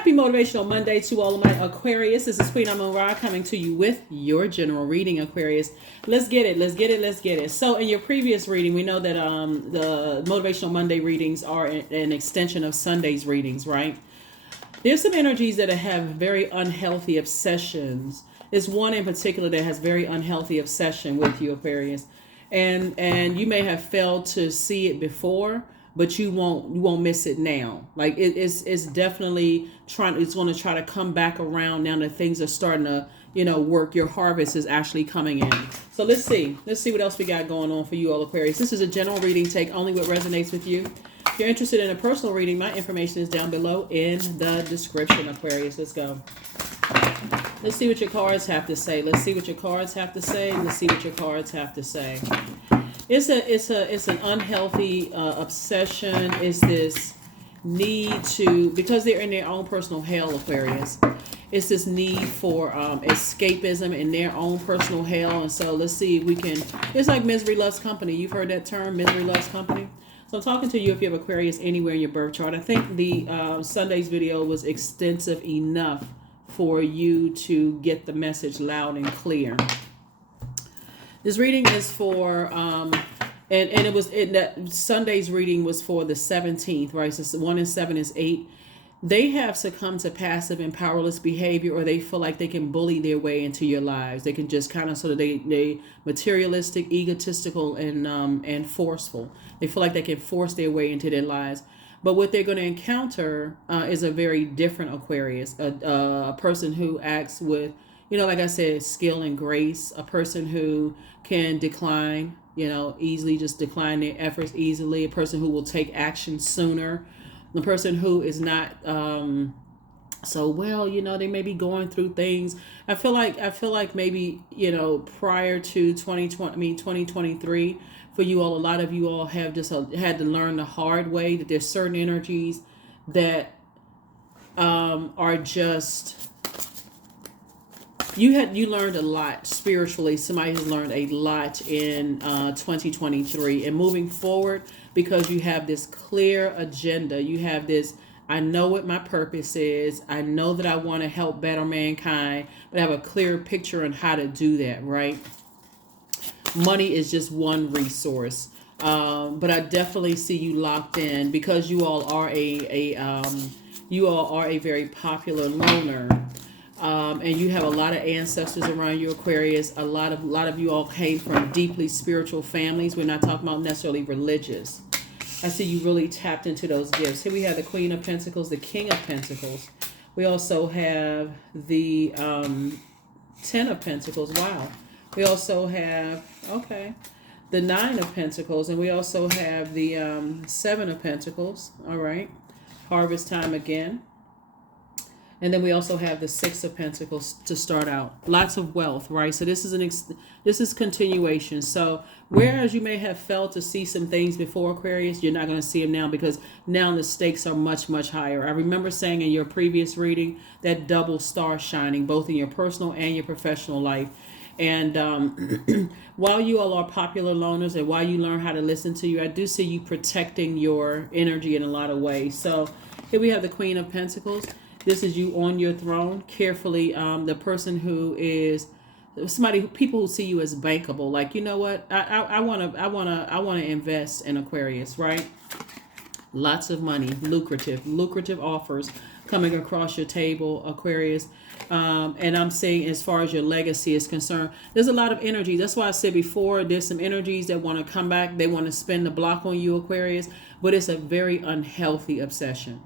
Happy Motivational Monday to all of my Aquarius. This is Queen Amun Ra coming to you with your general reading, Aquarius. Let's get it. Let's get it. Let's get it. So in your previous reading, we know that the Motivational Monday readings are an extension of Sunday's readings, right? There's some energies that have very unhealthy obsessions. There's one in particular that has very unhealthy obsession with you, Aquarius. And you may have failed to see it before, but you won't miss it now. Like it's definitely it's going to try to come back around now that things are starting to, work. Your harvest is actually coming in. So let's see what else we got going on for you all, Aquarius. This is a general reading. Take only what resonates with you. If you're interested in a personal reading, my information is down below in the description, Aquarius. Let's go. Let's see what your cards have to say. Let's see what your cards have to say. Let's see what your cards have to say. It's an unhealthy obsession. It's this need to, because they're in their own personal hell, Aquarius. It's this need for escapism in their own personal hell. And so let's see if we can. It's like misery loves company. You've heard that term, misery loves company. So I'm talking to you if you have Aquarius anywhere in your birth chart. I think the Sunday's video was extensive enough for you to get the message loud and clear. This reading is for, and it was that Sunday's reading was for the 17th, right? So 1 and 7 is 8. They have succumbed to passive and powerless behavior, or they feel like they can bully their way into your lives. They can just kind of sort of they materialistic, egotistical, and forceful. They feel like they can force their way into their lives. But what they're going to encounter is a very different Aquarius, a person who acts with, like I said, skill and grace, a person who can decline, easily just decline their efforts easily, a person who will take action sooner, the person who is not they may be going through things. I feel like maybe, prior to 2023, for you all, a lot of you all have just had to learn the hard way that there's certain energies that are just, you learned a lot spiritually. Somebody has learned a lot in 2023, and moving forward, because you have this clear agenda. You have this, I know what my purpose is. I know that I want to help better mankind, but I have a clear picture on how to do that, right? Money is just one resource. But I definitely see you locked in because you all are a very popular loner. And you have a lot of ancestors around you, Aquarius. A lot of you all came from deeply spiritual families. We're not talking about necessarily religious. I see you really tapped into those gifts. Here we have the Queen of Pentacles, the King of Pentacles. We also have the 10 of Pentacles. Wow. We also have, the 9 of Pentacles. And we also have the 7 of Pentacles. All right. Harvest time again. And then we also have the 6 of Pentacles to start out. Lots of wealth, right? So this is continuation. So whereas you may have failed to see some things before, Aquarius, you're not going to see them now because now the stakes are much, much higher. I remember saying in your previous reading that double star shining, both in your personal and your professional life. And while you all are popular loners and while you learn how to listen to you, I do see you protecting your energy in a lot of ways. So here we have the Queen of Pentacles. This is you on your throne, carefully. The person who is people who see you as bankable. Like, you know what? I wanna invest in Aquarius, right? Lots of money, lucrative offers coming across your table, Aquarius. And I'm saying, as far as your legacy is concerned, there's a lot of energy. That's why I said before, there's some energies that want to come back. They want to spin the block on you, Aquarius, but it's a very unhealthy obsession.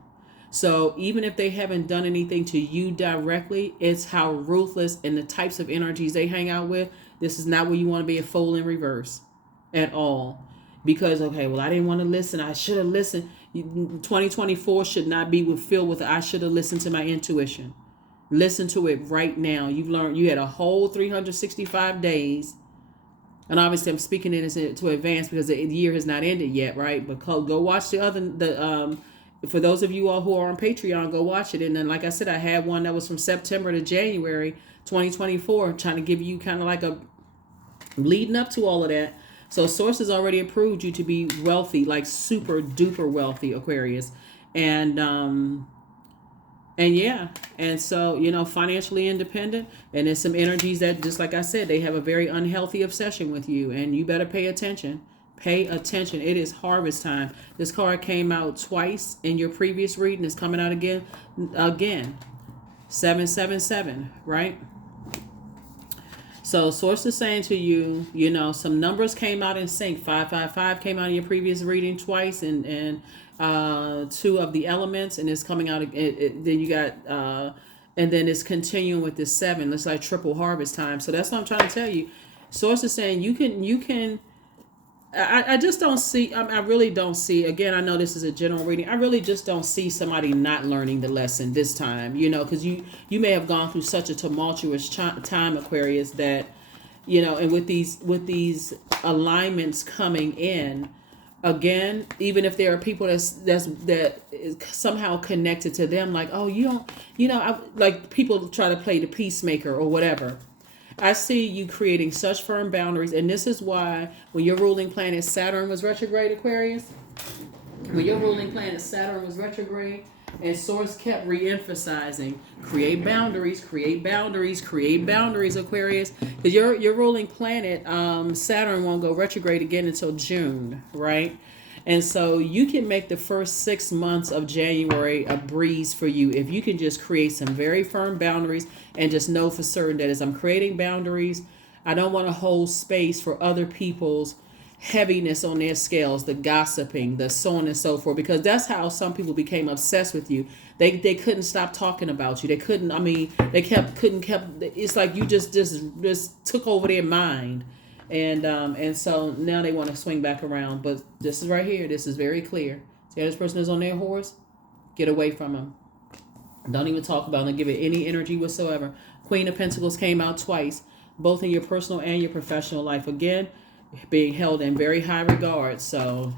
So even if they haven't done anything to you directly, it's how ruthless and the types of energies they hang out with. This is not where you want to be, a fool in reverse at all. Because, I didn't want to listen. I should have listened. 2024 should not be filled with, I should have listened to my intuition. Listen to it right now. You've learned, you had a whole 365 days. And obviously I'm speaking in this to advance because the year has not ended yet, right? But go watch for those of you all who are on Patreon, go watch it. And then, like I said, I had one that was from September to January 2024, trying to give you kind of like a leading up to all of that. So sources already approved you to be wealthy, like super duper wealthy, Aquarius. And And yeah, and so, financially independent, and there's some energies that, just like I said, they have a very unhealthy obsession with you, and you better pay attention. Pay attention. It is harvest time. This card came out twice in your previous reading. It's coming out again. 777, right? So source is saying to you, some numbers came out in sync. 555 came out in your previous reading twice, and two of the elements, and it's coming out. Then you got, and then it's continuing with this 7. It's like triple harvest time. So that's what I'm trying to tell you. Source is saying you can. I just don't see. I really don't see. Again, I know this is a general reading. I really just don't see somebody not learning the lesson this time. Because you may have gone through such a tumultuous time, Aquarius, that and with these alignments coming in, again, even if there are people that is somehow connected to them, like, oh, you don't, like people try to play the peacemaker or whatever. I see you creating such firm boundaries, and this is why when your ruling planet Saturn was retrograde, Aquarius, when your ruling planet Saturn was retrograde, and Source kept re-emphasizing, create boundaries, create boundaries, create boundaries, Aquarius, because your ruling planet Saturn won't go retrograde again until June, right? And so you can make the first 6 months of January a breeze for you if you can just create some very firm boundaries and just know for certain that as I'm creating boundaries, I don't want to hold space for other people's heaviness on their scales, the gossiping, the so on and so forth, because that's how some people became obsessed with you. They couldn't stop talking about you. They couldn't, it's like you just took over their mind. And so now they want to swing back around, but this is right here. This is very clear. See how this person is on their horse? Get away from them. Don't even talk about them. Give it any energy whatsoever. Queen of Pentacles came out twice, both in your personal and your professional life. Again, being held in very high regard. So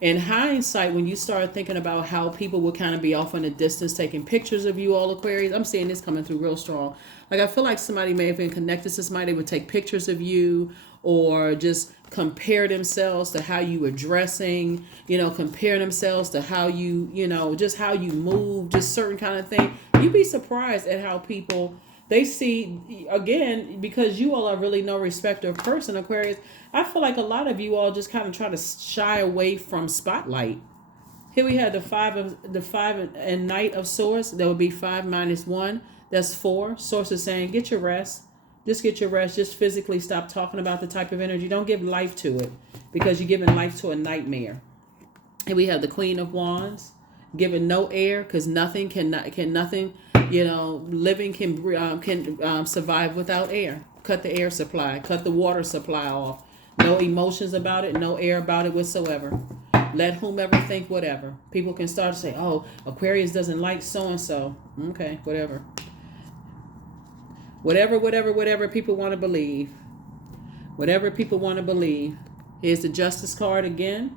in hindsight, when you start thinking about how people would kind of be off in the distance taking pictures of you all, Aquarius, I'm seeing this coming through real strong. Like, I feel like somebody may have been connected to somebody, would take pictures of you or just compare themselves to how you were dressing, compare themselves to how you, just how you move, just certain kind of thing. You'd be surprised at how people, they see, again, because you all are really no respecter of person, Aquarius. I feel like a lot of you all just kind of try to shy away from spotlight. Here we have the five and Knight of Swords. That would be 5 minus 1. That's 4. Source is saying, get your rest. Just get your rest. Just physically stop talking about the type of energy. Don't give life to it, because you're giving life to a nightmare. Here we have the Queen of Wands, giving no air, because nothing living can survive without air. Cut the air supply. Cut the water supply off. No emotions about it. No air about it whatsoever. Let whomever think whatever. People can start to say, oh, Aquarius doesn't like so-and-so. Okay, whatever. Whatever people want to believe. Whatever people want to believe. Here's the Justice card again.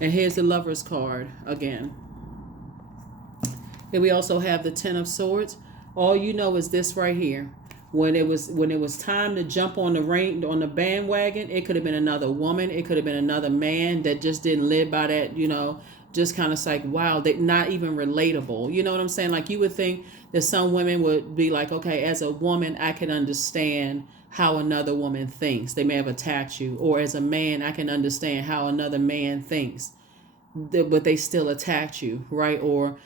And here's the Lover's card again. Here we also have the 10 of Swords. All you know is this right here. When it was time to jump on the bandwagon, it could have been another woman, it could have been another man that just didn't live by that, just kind of like, wow, they're not even relatable. You know what I'm saying? Like, you would think that some women would be like, okay, as a woman, I can understand how another woman thinks. They may have attacked you. Or as a man, I can understand how another man thinks, but they still attacked you, right? Or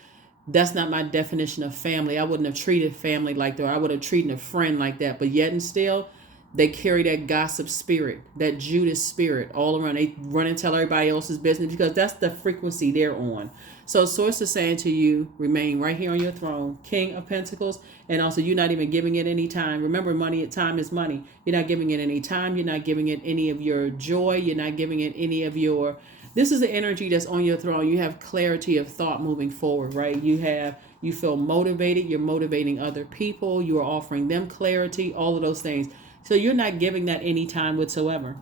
that's not my definition of family. I wouldn't have treated family like that. I would have treated a friend like that. But yet and still, they carry that gossip spirit, that Judas spirit all around. They run and tell everybody else's business because that's the frequency they're on. So Source is saying to you, remain right here on your throne, King of Pentacles. And also, you're not even giving it any time. Remember, time is money. You're not giving it any time. You're not giving it any of your joy. You're not giving it any of your... This is the energy that's on your throne. You have clarity of thought moving forward, right? You feel motivated. You're motivating other people. You are offering them clarity, all of those things. So you're not giving that any time whatsoever.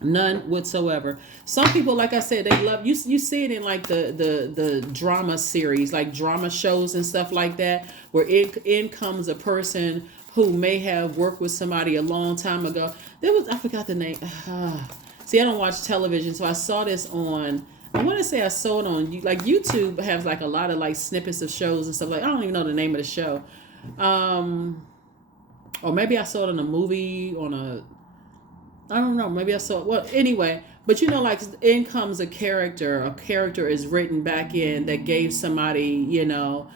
None whatsoever. Some people, like I said, they love you. You see it in like the drama series, like drama shows and stuff like that, where in comes a person who may have worked with somebody a long time ago. I forgot the name. See, I don't watch television, so I saw this on I want to say I saw it on like YouTube has like a lot of like snippets of shows and stuff like I don't even know the name of the show, or maybe I saw it in a movie on a I don't know maybe I saw it well anyway. But you know, like in comes a character. A character is written back in that gave somebody, you know,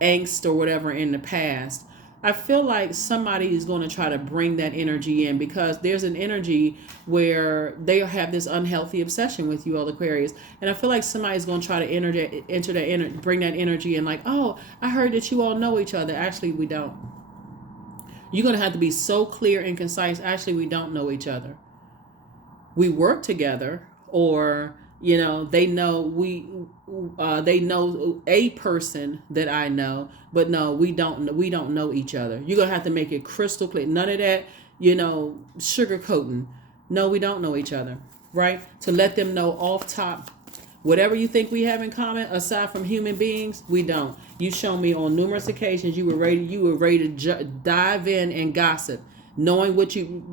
angst or whatever in the past. I feel like somebody is going to try to bring that energy in because there's an energy where they have this unhealthy obsession with you, all Aquarius. And I feel like somebody's going to try to enter that, bring that energy in like, oh, I heard that you all know each other. Actually, we don't. You're going to have to be so clear and concise. Actually, we don't know each other. We work together, or you know they know they know a person that I know, but no, we don't know each other. You're gonna have to make it crystal clear. None of that, you know, sugarcoating. No, we don't know each other, right? To let them know off top, whatever you think we have in common, aside from human beings, we don't. You shown me on numerous occasions you were ready to dive in and gossip. Knowing what you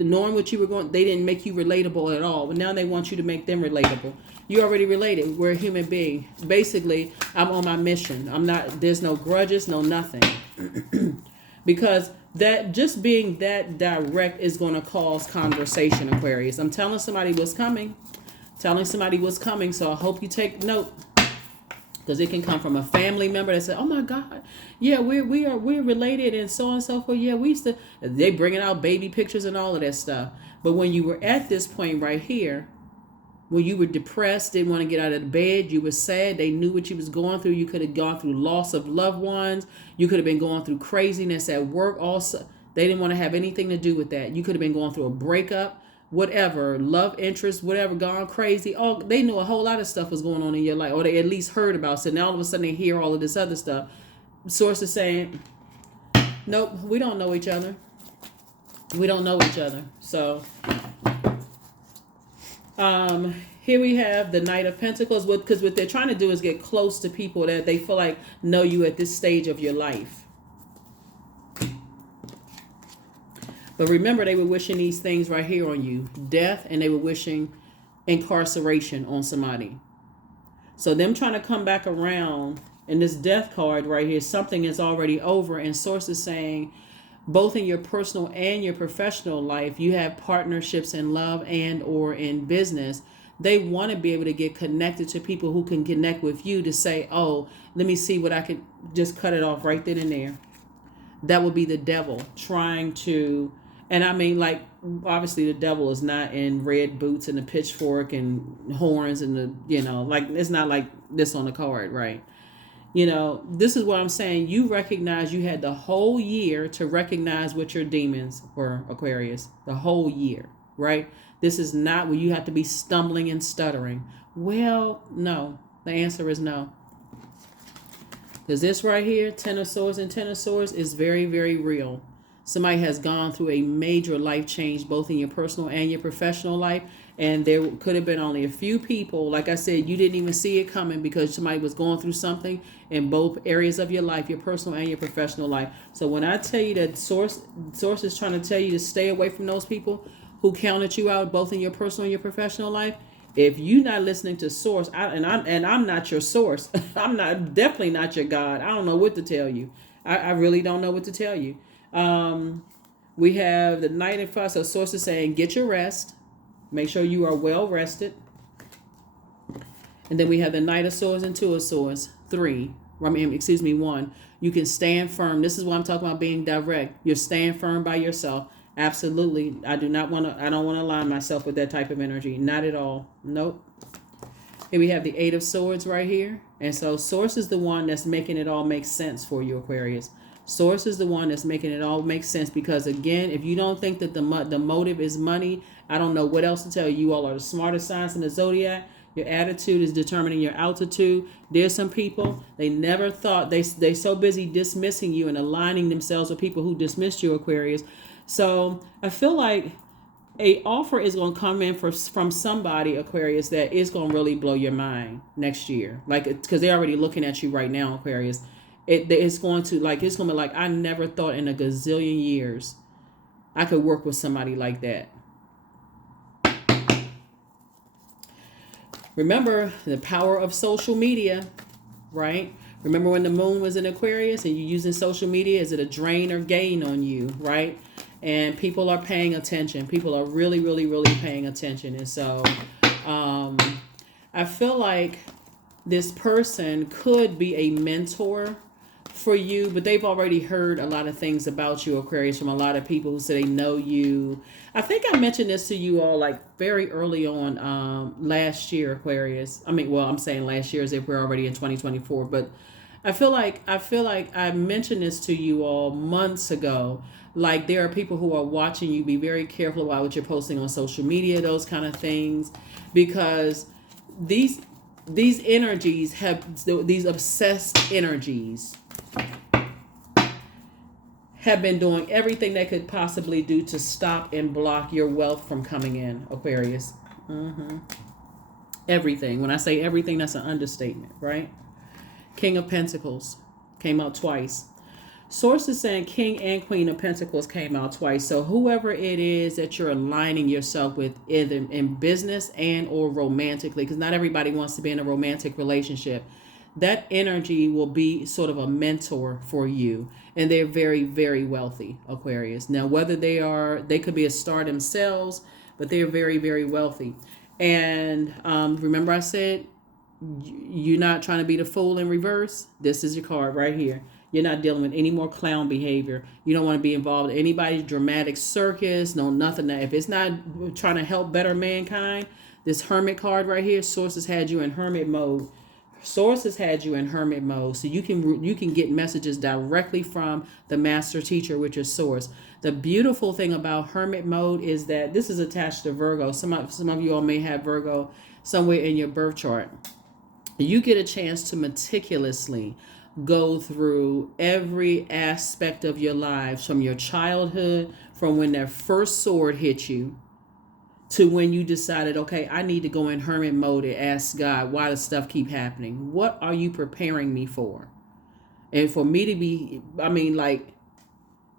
were going, they didn't make you relatable at all. But now they want you to make them relatable. You already related. We're a human being. Basically, I'm on my mission. I'm not. There's no grudges, no nothing. Because that just being that direct is going to cause conversation, Aquarius. I'm telling somebody what's coming. So I hope you take note. Because it can come from a family member that said, "Oh my God, yeah, we're related and so forth." Yeah, we used to. They bringing out baby pictures and all of that stuff. But when you were at this point right here, when you were depressed, didn't want to get out of the bed, you were sad. They knew what you was going through. You could have gone through loss of loved ones. You could have been going through craziness at work. Also, they didn't want to have anything to do with that. You could have been going through a breakup. Whatever, love interest, whatever, gone crazy. Oh, they knew a whole lot of stuff was going on in your life, or they at least heard about. So now all of a sudden they hear all of this other stuff. Source is saying, nope, we don't know each other. So, here we have the Knight of Pentacles, because what they're trying to do is get close to people that they feel like know you at this stage of your life. But remember, they were wishing these things right here on you. Death, and they were wishing incarceration on somebody. So them trying to come back around in this death card right here, something is already over. And Source is saying, both in your personal and your professional life, you have partnerships in love and or in business. They want to be able to get connected to people who can connect with you to say, oh, let me see what I can just cut it off right then and there. That would be the devil trying to... And I mean, like, obviously the devil is not in red boots and a pitchfork and horns and the, you know, like, it's not like this on the card, right? You know, this is what I'm saying. You recognize you had the whole year to recognize what your demons were, Aquarius. The whole year, right? This is not where you have to be stumbling and stuttering. Well, no. The answer is no. Because this right here, Ten of Swords and Ten of Swords, is very, very real. Somebody has gone through a major life change, both in your personal and your professional life. And there could have been only a few people. Like I said, you didn't even see it coming because somebody was going through something in both areas of your life, your personal and your professional life. So when I tell you that Source is trying to tell you to stay away from those people who counted you out, both in your personal and your professional life, if you're not listening to Source, I'm not your source. I'm definitely not your God. I don't know what to tell you. I really don't know what to tell you. We have the Knight of Fire. So Source is saying, get your rest. Make sure you are well rested. And then we have the Knight of Swords and Two of Swords. 1. You can stand firm. This is what I'm talking about, being direct. You're staying firm by yourself. Absolutely. I don't want to align myself with that type of energy. Not at all. Nope. Here we have the Eight of Swords right here. And so Source is the one that's making it all make sense for you, Aquarius. Source is the one that's making it all make sense, because again, if you don't think that the motive is money, I don't know what else to tell you. You all are the smartest signs in the Zodiac. Your attitude is determining your altitude. There's some people, they never thought, they so busy dismissing you and aligning themselves with people who dismissed you, Aquarius. So I feel like a offer is going to come in from somebody, Aquarius, that is going to really blow your mind next year. Like, because they're already looking at you right now, Aquarius. It's going to be like, I never thought in a gazillion years I could work with somebody like that. Remember the power of social media, right? Remember when the moon was in Aquarius and you're using social media? Is it a drain or gain on you, right? And people are paying attention. People are really, really, really paying attention. And so I feel like this person could be a mentor for you, but they've already heard a lot of things about you, Aquarius, from a lot of people who say they know you. I think I mentioned this to you all like very early on last year, Aquarius. I mean, well, I'm saying last year as if we're already in 2024, but I feel like I mentioned this to you all months ago. Like there are people who are watching you. Be very careful about what you're posting on social media, those kind of things, because these energies have these obsessed energies have been doing everything they could possibly do to stop and block your wealth from coming in, Aquarius. Everything. When I say everything, that's an understatement, right? King of Pentacles came out twice. Sources saying King and Queen of Pentacles came out twice. So whoever it is that you're aligning yourself with, either in business and or romantically, because not everybody wants to be in a romantic relationship, that energy will be sort of a mentor for you. And they're very, very wealthy, Aquarius. Now, whether they could be a star themselves, but they're very, very wealthy. And remember I said, you're not trying to be the fool in reverse. This is your card right here. You're not dealing with any more clown behavior. You don't want to be involved in anybody's dramatic circus. No, nothing. If it's not trying to help better mankind, this Hermit card right here, Sources had you in Hermit mode. Sources had you in Hermit mode, so you can get messages directly from the master teacher, which is Source. The beautiful thing about Hermit mode is that this is attached to Virgo. Some of you all may have Virgo somewhere in your birth chart. You get a chance to meticulously go through every aspect of your lives, from your childhood, from when that first sword hit you, to when you decided, okay, I need to go in Hermit mode and ask God, why does stuff keep happening? What are you preparing me for? And for me to be,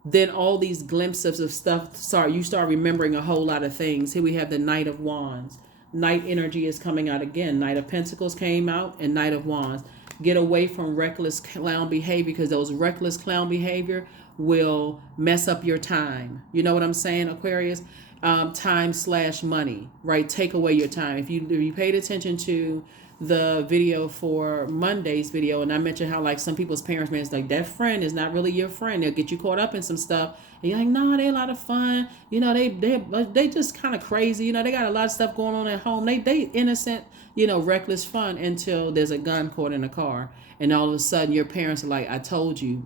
then all these glimpses of stuff you start remembering a whole lot of things. Here we have the Knight of Wands. Night energy is coming out again. Knight of Pentacles came out and Knight of Wands. Get away from reckless clown behavior, because those reckless clown behavior will mess up your time. You know what I'm saying, Aquarius? Time/money, right? Take away your time. If you paid attention to the video for Monday's video, and I mentioned how like some people's parents, man, it's like that friend is not really your friend. They'll get you caught up in some stuff, and you're like, no, they a lot of fun. You know, they just kind of crazy. You know, they got a lot of stuff going on at home. They innocent, reckless fun, until there's a gun caught in a car, and all of a sudden your parents are like, I told you.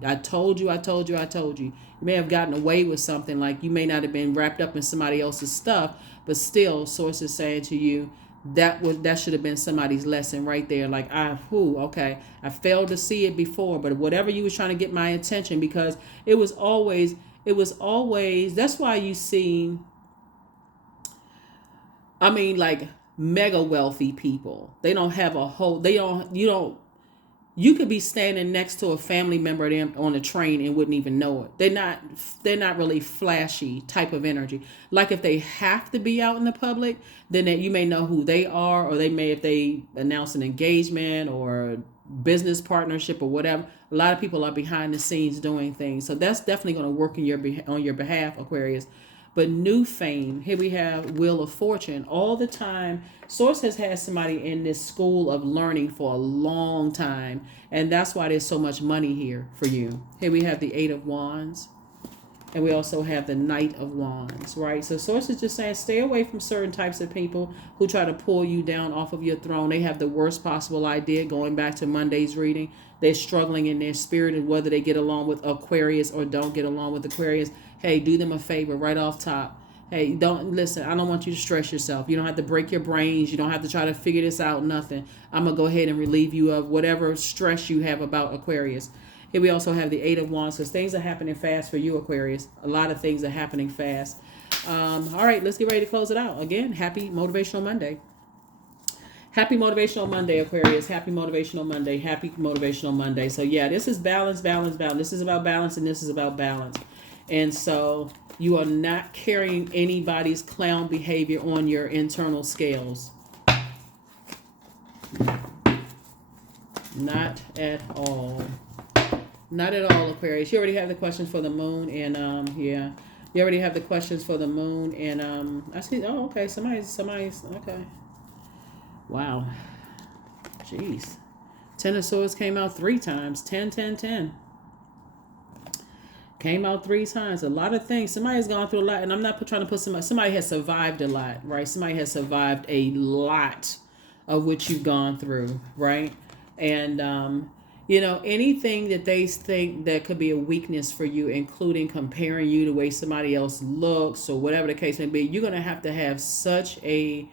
You may have gotten away with something, like you may not have been wrapped up in somebody else's stuff, but still, Sources saying to you, that should have been somebody's lesson right there. Like, okay, I failed to see it before, but whatever you was trying to get my attention, because it was always, that's why you see, like mega wealthy people, they don't have you could be standing next to a family member of them on a train and wouldn't even know it. They're not really flashy type of energy. Like if they have to be out in the public, then you may know who they are, or if they announce an engagement or business partnership or whatever. A lot of people are behind the scenes doing things. So that's definitely going to work on your behalf, Aquarius. But new fame, here we have Wheel of Fortune. All the time, Source has had somebody in this school of learning for a long time. And that's why there's so much money here for you. Here we have the Eight of Wands. And we also have the Knight of Wands, right? So Source is just saying, stay away from certain types of people who try to pull you down off of your throne. They have the worst possible idea, going back to Monday's reading. They're struggling in their spirit, and whether they get along with Aquarius or don't get along with Aquarius. Hey, do them a favor right off top. Hey, don't listen. I don't want you to stress yourself. You don't have to break your brains. You don't have to try to figure this out. Nothing. I'm going to go ahead and relieve you of whatever stress you have about Aquarius. Here we also have the Eight of Wands, because things are happening fast for you, Aquarius. A lot of things are happening fast. All right, let's get ready to close it out. Again, happy Motivational Monday. Happy Motivational Monday, Aquarius. Happy Motivational Monday. Happy Motivational Monday. So yeah, this is balance. This is about balance, and this is about balance. And so you are not carrying anybody's clown behavior on your internal scales. Not at all. Not at all, Aquarius. You already have the questions for the moon, and yeah, you already have the questions for the moon, and I see. Oh, okay. Somebody's okay. Wow. Jeez. Ten of Swords came out 3 times. 10, 10, 10. Came out 3 times. A lot of things. Somebody's gone through a lot, and I'm not trying to put somebody has survived a lot, right? Somebody has survived a lot of what you've gone through, right? And anything that they think that could be a weakness for you, including comparing you the way somebody else looks or whatever the case may be, you're gonna have to have such a,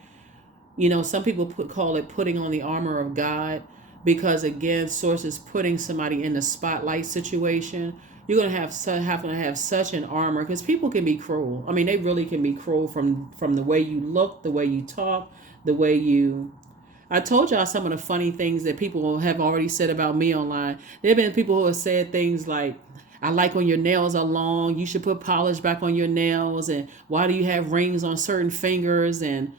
some people call it putting on the armor of God, because again, source is putting somebody in the spotlight situation. You're gonna have to have such an armor, because people can be cruel. I mean, they really can be cruel from the way you look, the way you talk, the way you. I told y'all some of the funny things that people have already said about me online. There have been people who have said things like, I like when your nails are long. You should put polish back on your nails. And why do you have rings on certain fingers? And,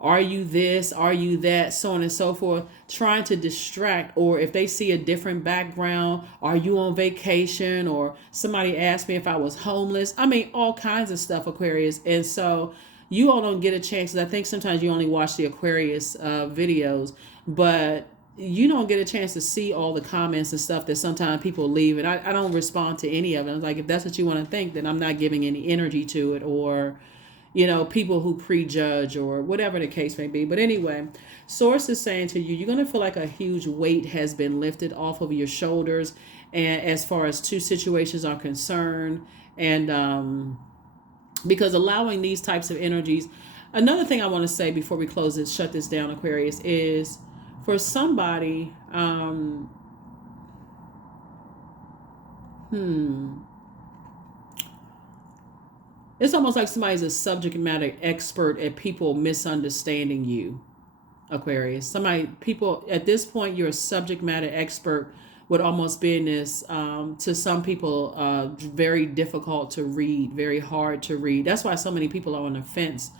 are you this? Are you that? So on and so forth. Trying to distract. Or if they see a different background, are you on vacation? Or somebody asked me if I was homeless. I mean, all kinds of stuff, Aquarius. And so you all don't get a chance. 'Cause I think sometimes you only watch the Aquarius videos. But you don't get a chance to see all the comments and stuff that sometimes people leave. And I don't respond to any of it. I'm like, if that's what you want to think, then I'm not giving any energy to it. Or people who prejudge or whatever the case may be. But anyway, source is saying to you, you're going to feel like a huge weight has been lifted off of your shoulders. And as far as 2 situations are concerned, and because allowing these types of energies, another thing I want to say before we close this, shut this down, Aquarius, is for somebody, it's almost like somebody's a subject matter expert at people misunderstanding you, Aquarius. People at this point, you're a subject matter expert would almost be in this, to some people, very difficult to read, very hard to read. That's why so many people are on the fence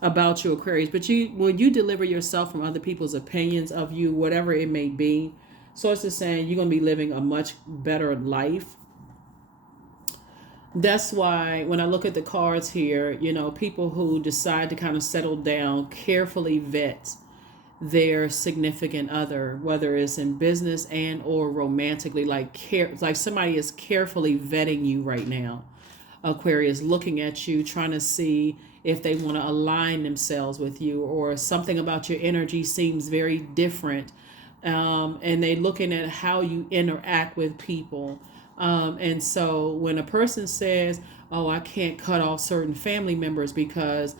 about you, Aquarius. But when you deliver yourself from other people's opinions of you, whatever it may be, Source is saying you're going to be living a much better life. That's why when I look at the cards here, people who decide to kind of settle down, carefully vet their significant other, whether it's in business and or romantically, like somebody is carefully vetting you right now. Aquarius, looking at you, trying to see if they want to align themselves with you, or something about your energy seems very different. And they looking at how you interact with people. And so when a person says, oh, I can't cut off certain family members because,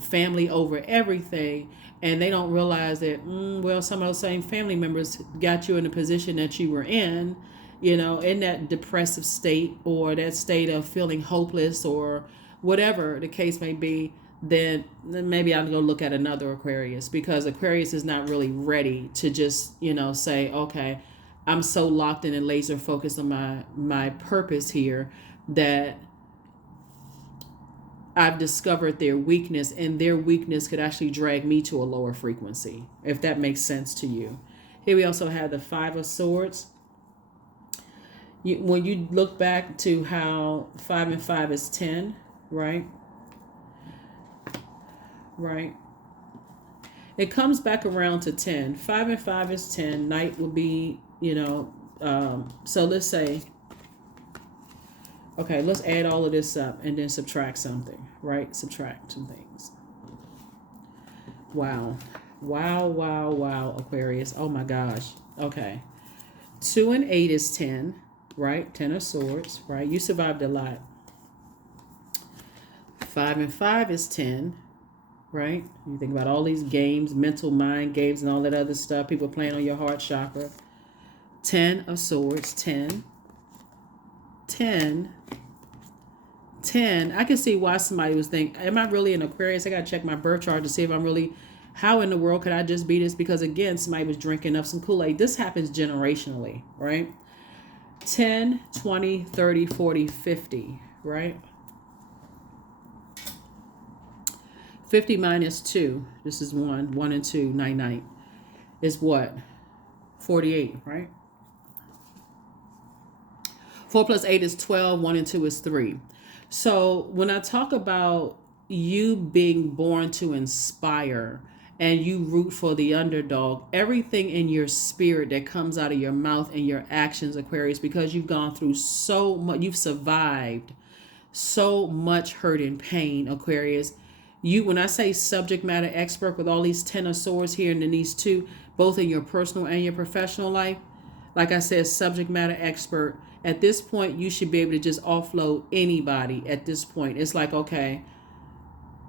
family over everything, and they don't realize that, well, some of those same family members got you in the position that you were in, in that depressive state, or that state of feeling hopeless, or whatever the case may be, then maybe I'll go look at another Aquarius, because Aquarius is not really ready to just, say, okay, I'm so locked in and laser focused on my purpose here that I've discovered their weakness, and their weakness could actually drag me to a lower frequency, if that makes sense to you. Here we also have the 5 of Swords. When you look back to how 5 and 5 is 10, right? Right. It comes back around to 10. 5 and 5 is 10. Knight will be, so let's say, okay, let's add all of this up and then subtract something, right? Subtract some things. Wow. Wow, wow, wow, Aquarius. Oh my gosh. Okay. 2 and 8 is 10, right? 10 of Swords, right? You survived a lot. 5 and 5 is 10, right? You think about all these games, mental mind games and all that other stuff, people playing on your heart chakra. 10 of Swords, 10. 10. I can see why somebody was thinking, am I really an Aquarius? I got to check my birth chart to see if I'm really, how in the world could I just be this? Because again, somebody was drinking up some Kool-Aid. This happens generationally, right? 10, 20, 30, 40, 50, right? 50 minus 2. This is 1 and 2, 9. is what? 48, right? 4 plus 8 is 12. 1 and 2 is 3. So when I talk about you being born to inspire and you root for the underdog, everything in your spirit that comes out of your mouth and your actions, Aquarius, because you've gone through so much, you've survived so much hurt and pain, Aquarius. You, when I say subject matter expert with all these 10 of swords here and then these two, both in your personal and your professional life, like I said, subject matter expert. At this point, you should be able to just offload anybody at this point. It's like, okay,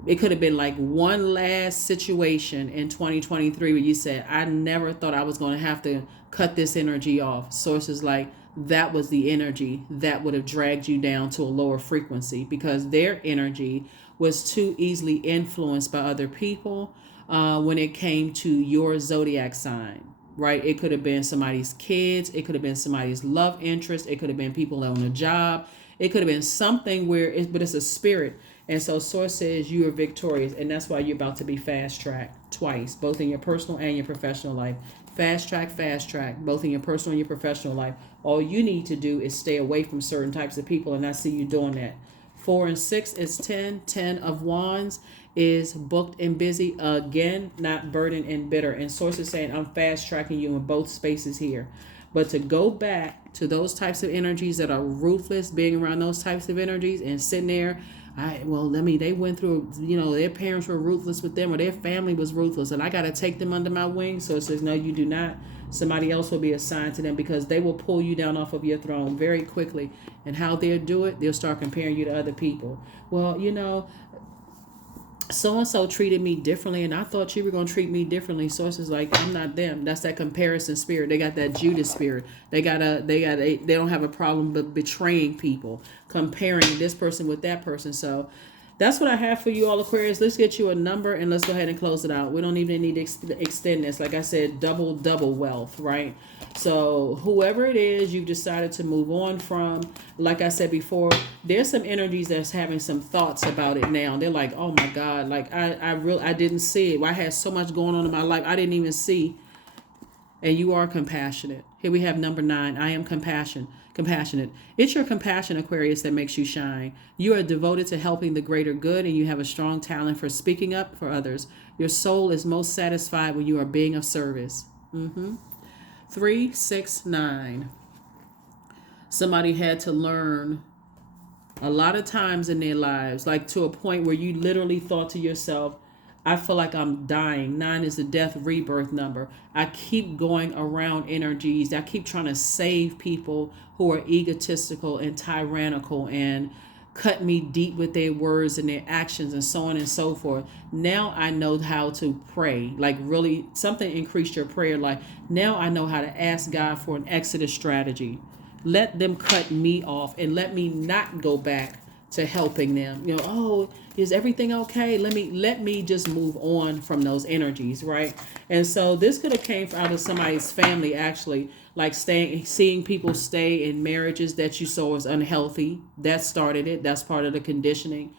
it could have been like one last situation in 2023 where you said, I never thought I was going to have to cut this energy off. Sources like that was the energy that would have dragged you down to a lower frequency because their energy was too easily influenced by other people when it came to your zodiac sign. Right? It could have been somebody's kids. It could have been somebody's love interest. It could have been people on a job. It could have been something but it's a spirit. And so Source says you are victorious. And that's why you're about to be fast tracked twice, both in your personal and your professional life. Fast track, both in your personal and your professional life. All you need to do is stay away from certain types of people. And I see you doing that. 4 and 6 is 10. 10 of Wands is booked and busy again, not burdened and bitter. And Source is saying, I'm fast tracking you in both spaces here. But to go back to those types of energies that are ruthless, being around those types of energies and sitting there, they went through, their parents were ruthless with them or their family was ruthless and I got to take them under my wing. So it says, no, you do not. Somebody else will be assigned to them because they will pull you down off of your throne very quickly. And how they'll do it, they'll start comparing you to other people. Well, so-and-so treated me differently and I thought you were going to treat me differently. Sources like, I'm not them. That's that comparison spirit. They got that Judas spirit. They don't have a problem but betraying people, comparing this person with that person. So that's what I have for you all, Aquarius. Let's get you a number and let's go ahead and close it out. We don't even need to extend this. Like I said, double wealth, right? So whoever it is you've decided to move on from, like I said before, there's some energies that's having some thoughts about it now. They're like, oh my God, like I didn't see it. I had so much going on in my life I didn't even see. And you are compassionate. Here we have number 9. I am compassionate. It's your compassion, Aquarius, that makes you shine. You are devoted to helping the greater good and you have a strong talent for speaking up for others. Your soul is most satisfied when you are being of service. 3, 6, 9. Somebody had to learn a lot of times in their lives, like to a point where you literally thought to yourself, I feel like I'm dying. 9 is the death rebirth number. I keep going around energies. I keep trying to save people who are egotistical and tyrannical and cut me deep with their words and their actions and so on and so forth. Now I know how to pray. Like really something increased your prayer life. Now I know how to ask God for an exodus strategy. Let them cut me off and let me not go back to helping them. Oh, is everything okay? Let me just move on from those energies, right? And so this could have came out of somebody's family, actually, like seeing people stay in marriages that you saw as unhealthy. That started it. That's part of the conditioning.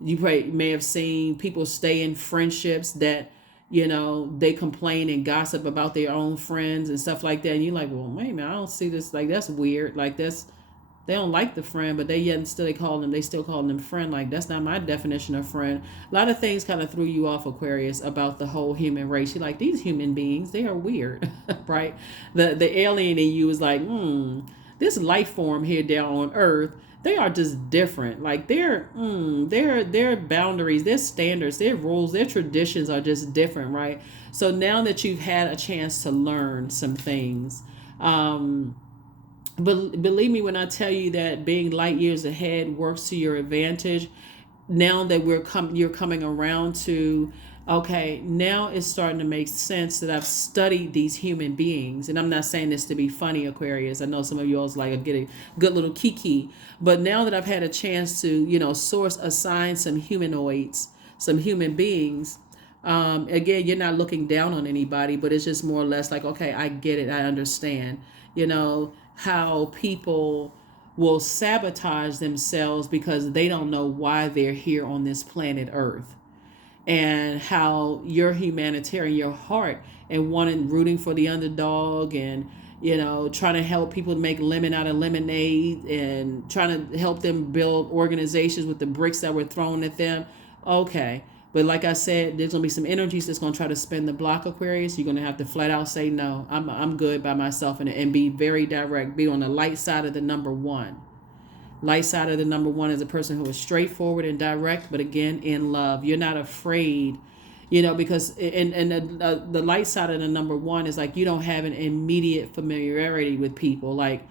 You may have seen people stay in friendships that they complain and gossip about their own friends and stuff like that. And you're like, well, wait a minute, I don't see this. Like, that's weird. Like, they don't like the friend, but they still call them friend. Like, that's not my definition of friend. A lot of things kind of threw you off, Aquarius, about the whole human race. You're like, these human beings, they are weird, right? The alien in you is like, this life form here down on Earth, they are just different. Like their boundaries, their standards, their rules, their traditions are just different, right? So now that you've had a chance to learn some things, but believe me when I tell you that being light years ahead works to your advantage. Now that you're coming around to, okay, now it's starting to make sense that I've studied these human beings. And I'm not saying this to be funny, Aquarius. I know some of you alls like get a good little kiki. But now that I've had a chance to, assign some humanoids, some human beings, again, you're not looking down on anybody, but it's just more or less like, okay, I get it. I understand, how people will sabotage themselves because they don't know why they're here on this planet Earth. and how you're humanitarian, your heart, and rooting for the underdog, and trying to help people make lemon out of lemonade, and trying to help them build organizations with the bricks that were thrown at them. Okay. But like I said, there's gonna be some energies that's gonna try to spin the block, Aquarius. You're gonna have to flat out say no. I'm good by myself, and be very direct. Be on the light side of the number one. Light side of the number one is a person who is straightforward and direct, but again, in love. You're not afraid, because the light side of the number one is like you don't have an immediate familiarity with people. Like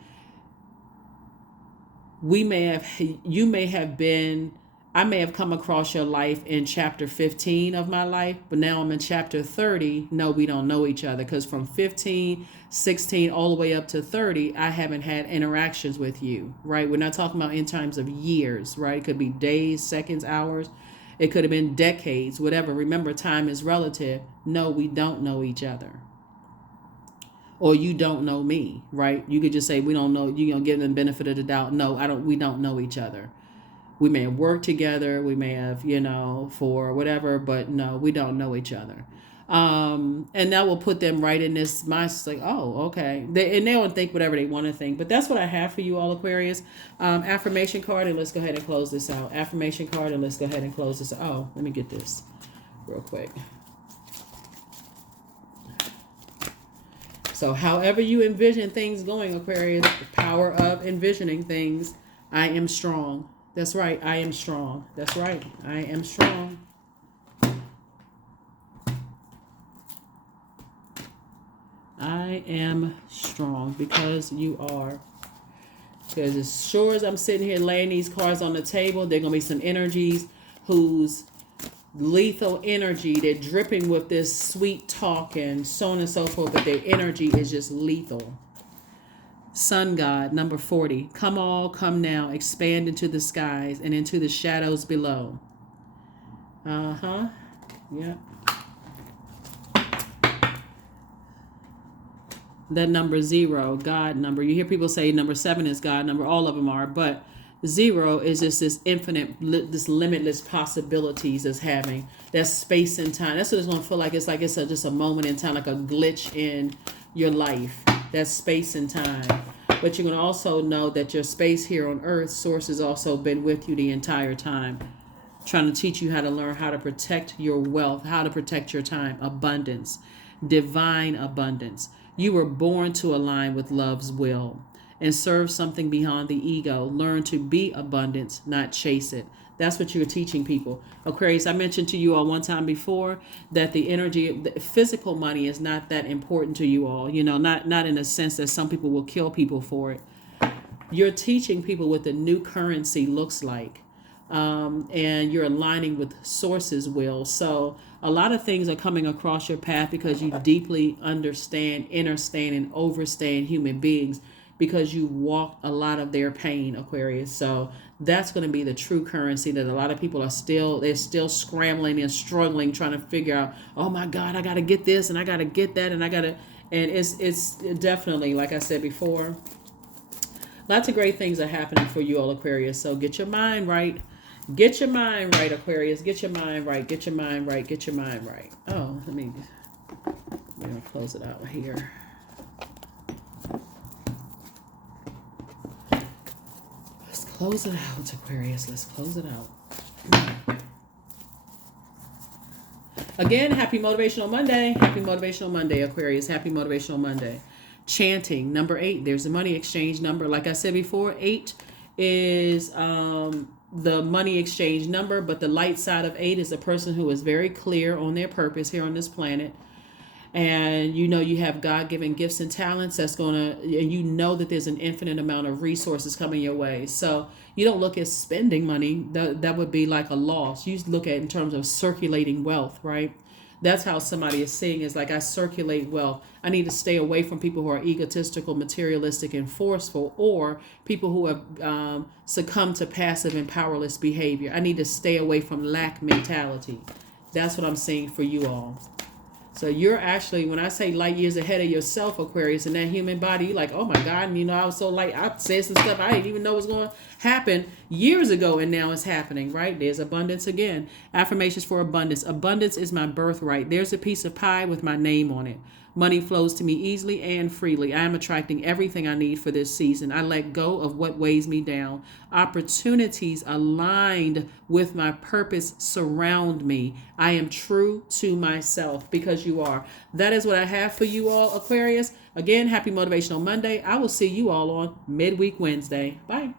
you may have been, I may have come across your life in chapter 15 of my life, but now I'm in chapter 30. No, we don't know each other, because from 15, 16, all the way up to 30, I haven't had interactions with you, right? We're not talking about in terms of years, right? It could be days, seconds, hours. It could have been decades, whatever. Remember, time is relative. No, we don't know each other. Or you don't know me, right? You could just say, we don't know, give them the benefit of the doubt. No, we don't know each other. We may have worked together. We may have, for whatever, but no, we don't know each other. And that will put them right in this mindset, like, oh, okay. They don't think whatever they want to think. But that's what I have for you all, Aquarius. Affirmation card, and let's go ahead and close this out. Affirmation card, and let's go ahead and close this out. Oh, let me get this real quick. So however you envision things going, Aquarius, the power of envisioning things, I am strong. That's right. I am strong. That's right. I am strong. I am strong because you are. Because as sure as I'm sitting here laying these cards on the table, there are going to be some energies whose lethal energy, they're dripping with this sweet talk and so on and so forth, but their energy is just lethal. Sun God, number 40. Come all, come now, expand into the skies and into the shadows below. Yeah. That number 0, God number. You hear people say number 7 is God number. All of them are, but 0 is just this infinite, this limitless possibilities is having. That's space and time. That's what it's going to feel like. It's like it's just a moment in time, like a glitch in your life. That's space and time. But you're going to also know that your space here on earth, Source has also been with you the entire time, trying to teach you how to learn how to protect your wealth, how to protect your time, abundance, divine abundance. You were born to align with love's will and serve something beyond the ego. Learn to be abundance, not chase it. That's what you're teaching people. Aquarius, I mentioned to you all one time before that the energy, the physical money is not that important to you all. Not in a sense that some people will kill people for it. You're teaching people what the new currency looks like. And you're aligning with Source's will. So a lot of things are coming across your path because you deeply understand, understand, and overstand human beings, because you walked a lot of their pain, Aquarius. So that's going to be the true currency that a lot of people they're still scrambling and struggling, trying to figure out, oh my God, I got to get this and I got to get that and and it's definitely, like I said before, lots of great things are happening for you all, Aquarius. So get your mind right. Get your mind right, Aquarius. Get your mind right. Get your mind right. Get your mind right. Oh, let me close it out here. Let's close it out, Aquarius. Let's close it out. Again, happy Motivational Monday. Happy Motivational Monday, Aquarius. Happy Motivational Monday. Chanting, number 8. There's a money exchange number. Like I said before, 8 is the money exchange number, but the light side of 8 is a person who is very clear on their purpose here on this planet. And you have God-given gifts and talents that's and that there's an infinite amount of resources coming your way. So you don't look at spending money. That would be like a loss. You look at it in terms of circulating wealth, right? That's how somebody is seeing, is like, I circulate wealth. I need to stay away from people who are egotistical, materialistic, and forceful, or people who have succumbed to passive and powerless behavior. I need to stay away from lack mentality. That's what I'm seeing for you all. So you're actually, when I say light years ahead of yourself, Aquarius, in that human body, you're like, oh my God, and you know, I was so light, I said some stuff I didn't even know was going to happen years ago, and now it's happening, right? There's abundance again. Affirmations for abundance. Abundance is my birthright. There's a piece of pie with my name on it. Money flows to me easily and freely. I am attracting everything I need for this season. I let go of what weighs me down. Opportunities aligned with my purpose surround me. I am true to myself, because you are. That is what I have for you all, Aquarius. Again, happy Motivational Monday. I will see you all on Midweek Wednesday. Bye.